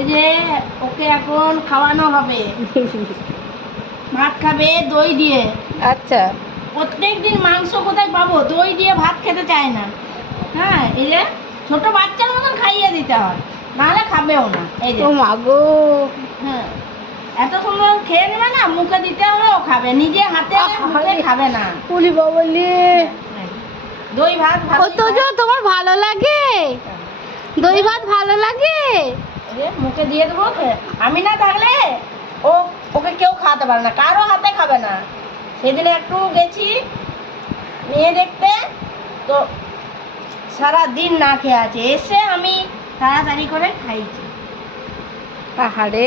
এই যে ওকে এখন খাওয়ানো হবে, ভাত খাবে দই দিয়ে। আচ্ছা, প্রত্যেকদিন মাংস কোথায় পাবো, দই দিয়ে ভাত খেতে চায় না। হ্যাঁ, এই যে ছোট বাচ্চার মতন খাইয়ে দিতে হয়, নাহলে খাবেও না। এই যে ও মা গো, হ্যাঁ, এত সুন্দর খেয়ে নেবে না, মুখে দিতে হলে ও খাবে, নিজে হাতে মুখে খাবে না। পুলি বাবলি। দই ভাত অথচ তোমার ভালো লাগে? দই ভাত ভালো লাগে? মুখে দিয়ে দেবো। আমি না থাকলে ওকে কেউ খাওয়াতে পারে না, কারো হাতে খাবে না। সেদিনে একটু গেছি মেয়ে দেখতে, তো সারা দিন না খেয়ে আছে, এসে আমি তাড়াতাড়ি করে খাইছি। আহারে,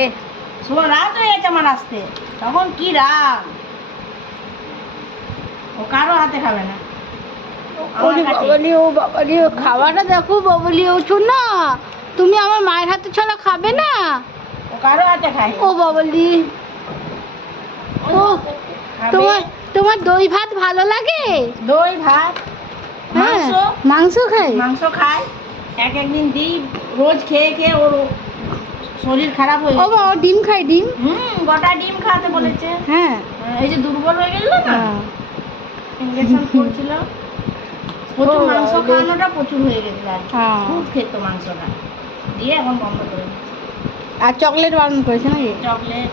রাত হয়ে গেছে আমার আসতে, তখন কি রাগ। ও কারো হাতে খাবে না। বাবালি ও বাবালি, ও খাওয়াটা দেখো বাবালি, ও না তুমি আমার মায়ের হাতে ছাড়া খাবে না। ও কারো হাতে খায়। ও বাবালি, ও তোমার তোমার দই ভাত ভালো লাগে? দই ভাত, মাংস। মাংস খাই, মাংস খায়। একদিন দিই, রোজ খেয়ে খেয়ে ওর শরীর খারাপ হয়ে ও বাবা, ডিম খাই, ডিম। গোটা ডিম খাওয়াতে বলেছে। হ্যাঁ, এই যে দুর্বল হয়ে গেল না, ইনজেকশন করছিল। প্রচুর মাংস খাওয়ানোটা প্রচুর হয়ে গেছিল, খুব খেত মাংসটা, দিয়ে এখন বন্ধ করে দিচ্ছে। আর চকলেট বারণ করেছে নাকি? চকলেট,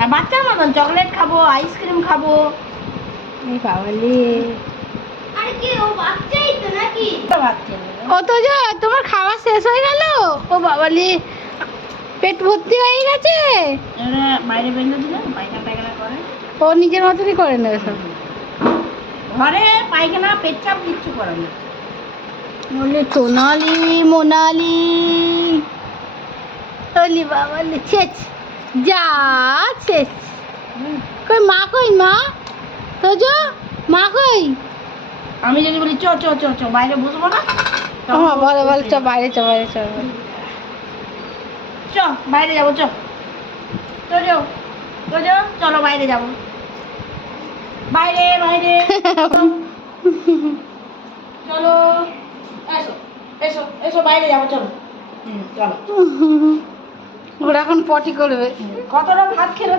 আর বাচ্চার মতন চকলেট খাবো, আইসক্রিম খাবো। এই বাবালি, আরে কি ও বাচ্চাই তো নাকি? বাচ্চা অথচ তোমার খাওয়া শেষ হয়ে গেল? ও বাবালি, পেট ভর্তি হয়ে গেছে। এবারে বাইরে বেঁধে দিলে পায়খানা টায়খানা করে। ও নিজের মতনই করে নেবে সব। ঘরে পায়খানা পেচ্ছাপ কিচ্ছু করে না। বলে সোনালি মোনালি, ওলি বাবালি, ছেচ যা ছেচ। কই মা, কই মা? তোজ মা কই? আমি যদি বলি চ চ চ চ বাইরে বসবো না, বলো বলো, চ বাইরে, চ বাইরে, চ চ বাইরে যাবো, চ তো যাও, তো যাও, চলো বাইরে যাবো, বাইরে বাইরে চলো, এসো এসো এসো বাইরে যাবো, চলো। চলো। ওরা এখন পটি করবে। কতটা ভাত খেলে